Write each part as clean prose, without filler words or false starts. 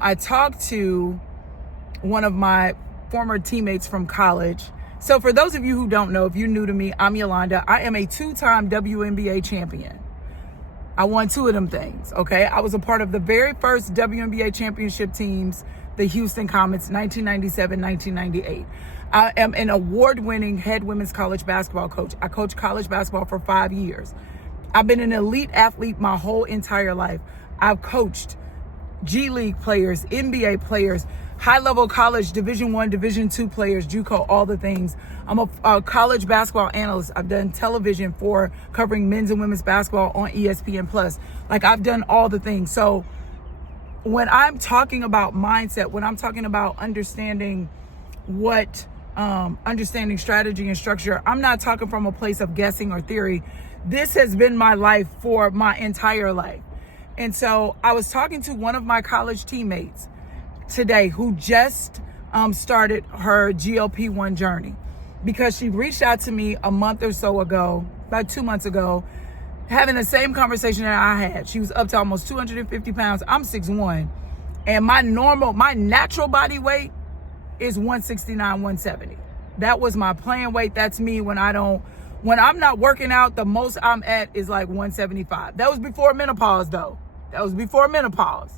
I talked to one of my former teammates from college. So for those of you who don't know, if you're new to me, I'm Yolanda. I am a 2-time WNBA champion. I won 2 of them things, okay? I was a part of the very first WNBA championship teams, the Houston Comets, 1997, 1998. I am an award-winning head women's college basketball coach. I coached college basketball for 5 years. I've been an elite athlete my whole entire life. I've coached G League players, NBA players, high-level college Division I, Division II players, JUCO, all the things. I'm a college basketball analyst. I've done television for covering men's and women's basketball on ESPN+. Like, I've done all the things. So when I'm talking about mindset, when I'm talking about understanding understanding strategy and structure, I'm not talking from a place of guessing or theory. This has been my life for my entire life. And so I was talking to one of my college teammates today who just started her GLP-1 journey, because she reached out to me a month or so ago, about 2 months ago, having the same conversation that I had. She was up to almost 250 pounds. I'm 6'1", and my natural body weight is 169, 170. That was my playing weight. That's me when I'm not working out. The most I'm at is like 175. That was before menopause, though. That was before menopause.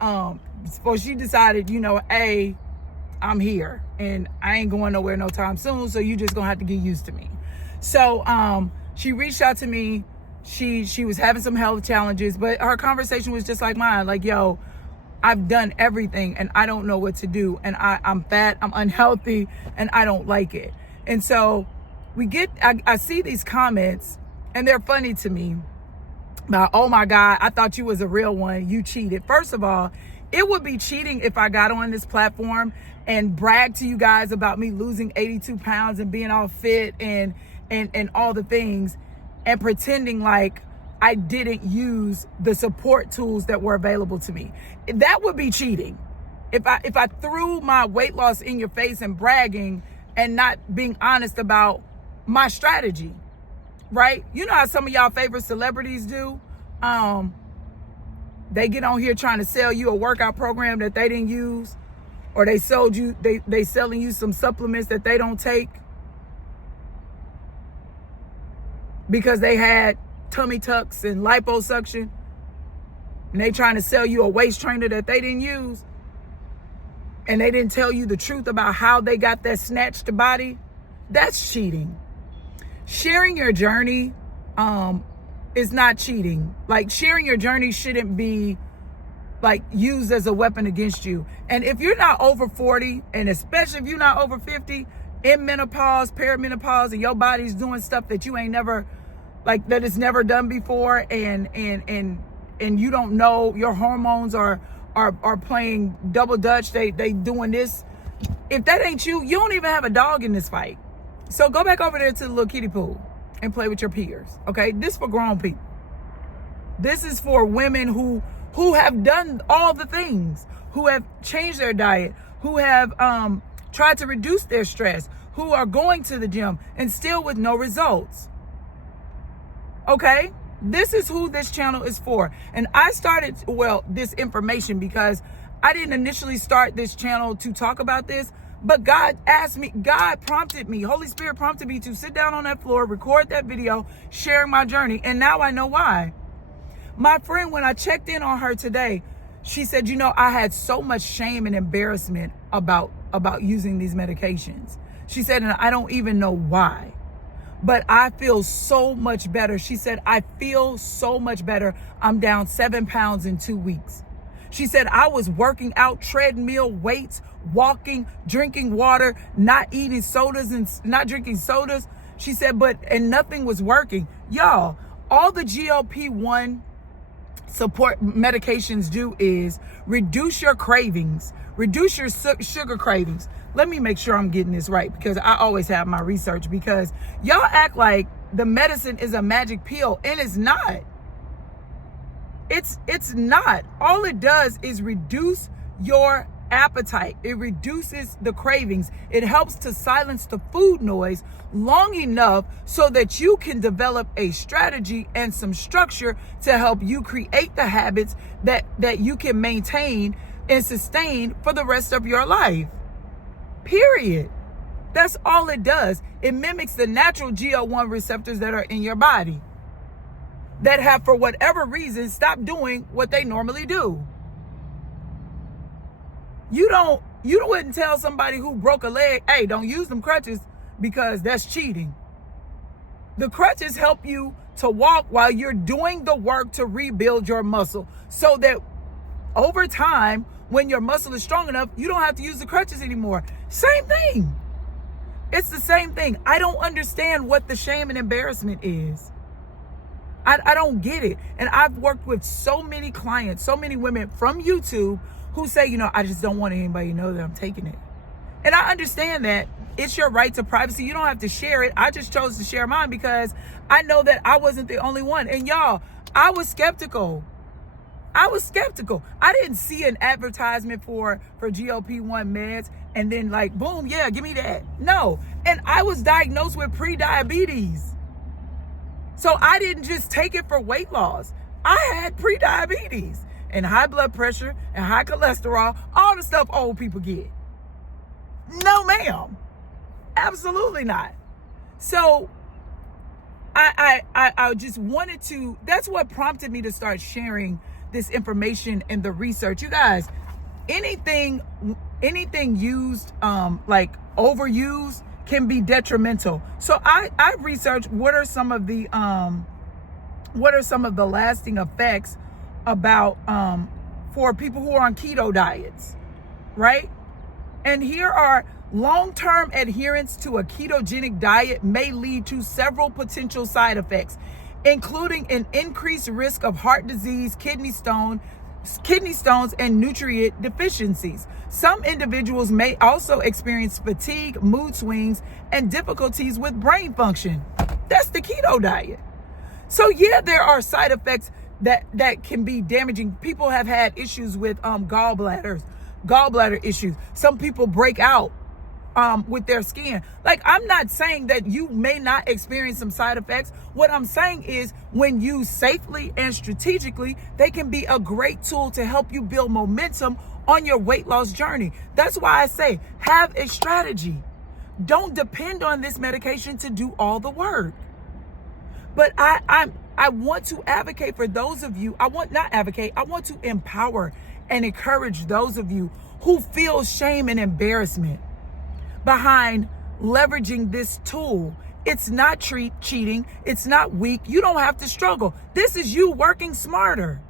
So she decided, I'm here and I ain't going nowhere no time soon. So you just gonna have to get used to me. So she reached out to me. She was having some health challenges, but her conversation was just like mine. Like, yo, I've done everything and I don't know what to do. And I'm fat, I'm unhealthy, and I don't like it. And so I see these comments and they're funny to me. About, oh my God, I thought you was a real one. You cheated. First of all, it would be cheating if I got on this platform and bragged to you guys about me losing 82 pounds and being all fit and all the things, and pretending like I didn't use the support tools that were available to me. That would be cheating. If I threw my weight loss in your face and bragging and not being honest about my strategy. Right? You know how some of y'all favorite celebrities do? They get on here trying to sell you a workout program that they didn't use, or they selling you some supplements that they don't take because they had tummy tucks and liposuction, and they trying to sell you a waist trainer that they didn't use, and they didn't tell you the truth about how they got that snatched body. That's cheating. Sharing your journey is not cheating. Like, sharing your journey shouldn't be like used as a weapon against you. And if you're not over 40, and especially if you're not over 50, in menopause, perimenopause, and your body's doing stuff that you ain't never, like, that it's never done before, and you don't know, your hormones are playing double dutch, they doing this. If that ain't you, you don't even have a dog in this fight. So go back over there to the little kiddie pool and play with your peers, okay? This for grown people. This is for women who have done all the things, who have changed their diet, who have tried to reduce their stress, who are going to the gym and still with no results, okay? This is who this channel is for. And I started, this information, because I didn't initially start this channel to talk about this. But God prompted me, Holy Spirit prompted me to sit down on that floor, record that video, sharing my journey. And now I know why. My friend, when I checked in on her today, she said, I had so much shame and embarrassment about using these medications. She said, and I don't even know why, but I feel so much better. She said, I feel so much better. I'm down 7 pounds in 2 weeks. She said, I was working out, treadmill, weights, walking, drinking water, not eating sodas and not drinking sodas. She said, and nothing was working. Y'all, all the GLP-1 support medications do is reduce your cravings, reduce your sugar cravings. Let me make sure I'm getting this right, because I always have my research, because y'all act like the medicine is a magic pill, and it's not. It's not. All it does is reduce your appetite. It reduces the cravings. It helps to silence the food noise long enough so that you can develop a strategy and some structure to help you create the habits that you can maintain and sustain for the rest of your life. Period. That's all it does. It mimics the natural GLP-1 receptors that are in your body that have, for whatever reason, stopped doing what they normally do. You wouldn't tell somebody who broke a leg, hey, don't use them crutches because that's cheating. The crutches help you to walk while you're doing the work to rebuild your muscle so that over time, when your muscle is strong enough, you don't have to use the crutches anymore. Same thing. It's the same thing. I don't understand what the shame and embarrassment is. I don't get it. And I've worked with so many clients, so many women from YouTube who say, I just don't want anybody to know that I'm taking it. And I understand that it's your right to privacy. You don't have to share it. I just chose to share mine because I know that I wasn't the only one. And y'all, I was skeptical. I didn't see an advertisement for GLP-1 meds and then like, boom, yeah, give me that. No. And I was diagnosed with pre-diabetes. So I didn't just take it for weight loss. I had pre-diabetes and high blood pressure and high cholesterol, all the stuff old people get. No, ma'am. Absolutely not. So I just wanted to, that's what prompted me to start sharing this information and the research. You guys, anything used, like overused, can be detrimental. So I researched what are some of the lasting effects about for people who are on keto diets, right? And here are long-term adherence to a ketogenic diet may lead to several potential side effects, including an increased risk of heart disease, kidney stones, and nutrient deficiencies. Some individuals may also experience fatigue, mood swings, and difficulties with brain function. That's the keto diet. So yeah, there are side effects that can be damaging. People have had issues with gallbladder issues. Some people break out with their skin. Like, I'm not saying that you may not experience some side effects. What I'm saying is when used safely and strategically, they can be a great tool to help you build momentum on your weight loss journey. That's why I say have a strategy. Don't depend on this medication to do all the work. But I want to advocate for those of you. I want to empower and encourage those of you who feel shame and embarrassment behind leveraging this tool. It's not cheating. It's not weak. You don't have to struggle. This is you working smarter.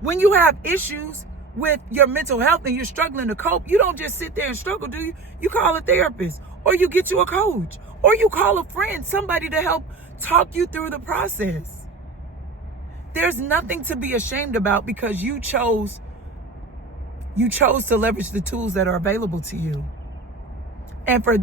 When you have issues with your mental health and you're struggling to cope, you don't just sit there and struggle, do you? You call a therapist, or you get you a coach, or you call a friend, somebody to help talk you through the process. There's nothing to be ashamed about because you chose to leverage the tools that are available to you. And for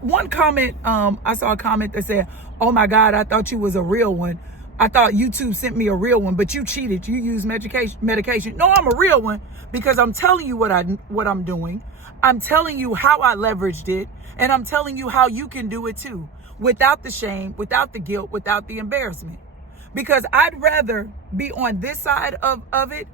one comment, I saw a comment that said, oh my God, I thought you was a real one. I thought YouTube sent me a real one, but you cheated. You used medication. No, I'm a real one because I'm telling you what I'm doing. I'm telling you how I leveraged it, and I'm telling you how you can do it too, without the shame, without the guilt, without the embarrassment. Because I'd rather be on this side of it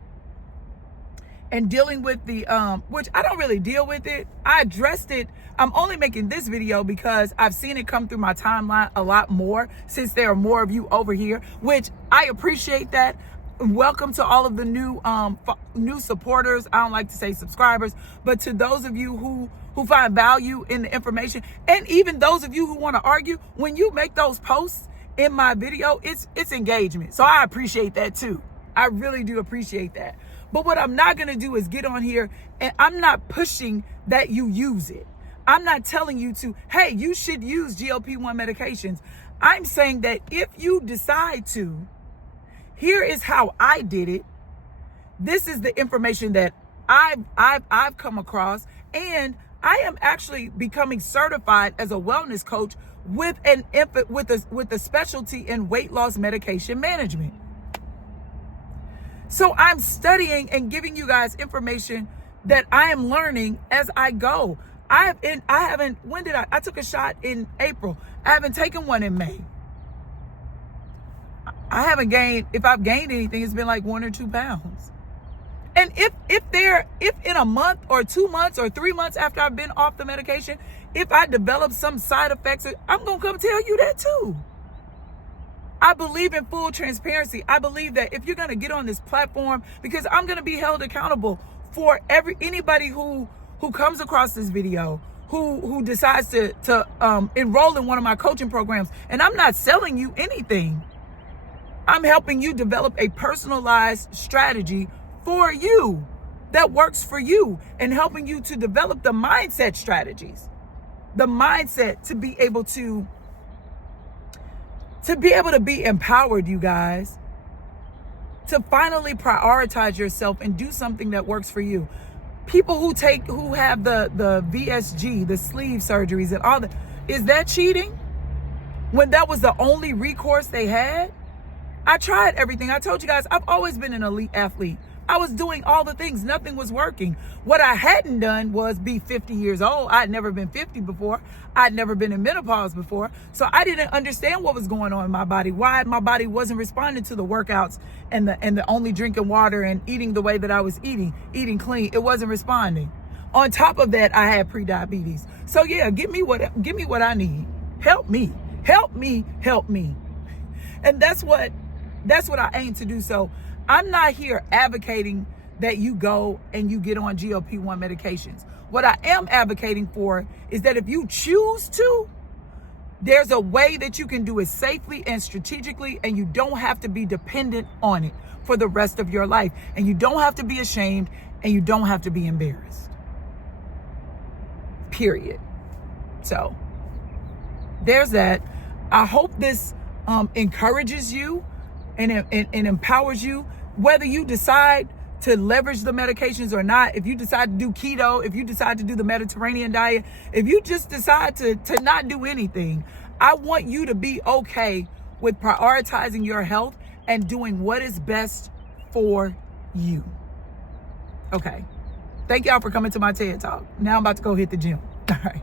and dealing with the, which I don't really deal with it. I addressed it. I'm only making this video because I've seen it come through my timeline a lot more since there are more of you over here, which I appreciate that. Welcome to all of the new supporters. I don't like to say subscribers, but to those of you who find value in the information, and even those of you who want to argue, when you make those posts in my video, it's engagement. So I appreciate that too. I really do appreciate that. But what I'm not going to do is get on here, and I'm not pushing that you use it. I'm not telling you to, hey, you should use GLP-1 medications. I'm saying that if you decide to, here is how I did it. This is the information that I've come across, and I am actually becoming certified as a wellness coach with a specialty in weight loss medication management. So I'm studying and giving you guys information that I am learning as I go. I took a shot in April. I haven't taken one in May. I haven't gained, if I've gained anything, it's been like 1 or 2 pounds. And if in a month or 2 months or 3 months after I've been off the medication, if I develop some side effects, I'm going to come tell you that too. I believe in full transparency. I believe that if you're going to get on this platform, because I'm going to be held accountable for anybody who comes across this video, who decides to enroll in one of my coaching programs. And I'm not selling you anything. I'm helping you develop a personalized strategy for you that works for you, and helping you to develop the mindset strategies, the mindset to be able to be empowered, you guys, to finally prioritize yourself and do something that works for you. People who have the VSG, the sleeve surgeries and all that, is that cheating? When that was the only recourse they had? I tried everything. I told you guys, I've always been an elite athlete. I was doing all the things. Nothing was working. What I hadn't done was be 50 years old. I'd never been 50 before. I'd never been in menopause before. So I didn't understand what was going on in my body, why my body wasn't responding to the workouts and the only drinking water and eating the way that I was eating clean. It wasn't responding. On top of that, I had pre-diabetes. So yeah, give me what I need. Help me. Help me. Help me. And that's what I aim to do. So I'm not here advocating that you go and you get on GLP-1 medications. What I am advocating for is that if you choose to, there's a way that you can do it safely and strategically, and you don't have to be dependent on it for the rest of your life. And you don't have to be ashamed, and you don't have to be embarrassed. Period. So there's that. I hope this encourages you and empowers you, whether you decide to leverage the medications or not. If you decide to do keto, if you decide to do the Mediterranean diet, if you just decide to not do anything, I want you to be okay with prioritizing your health and doing what is best for you. Okay. Thank y'all for coming to my TED Talk. Now I'm about to go hit the gym. All right.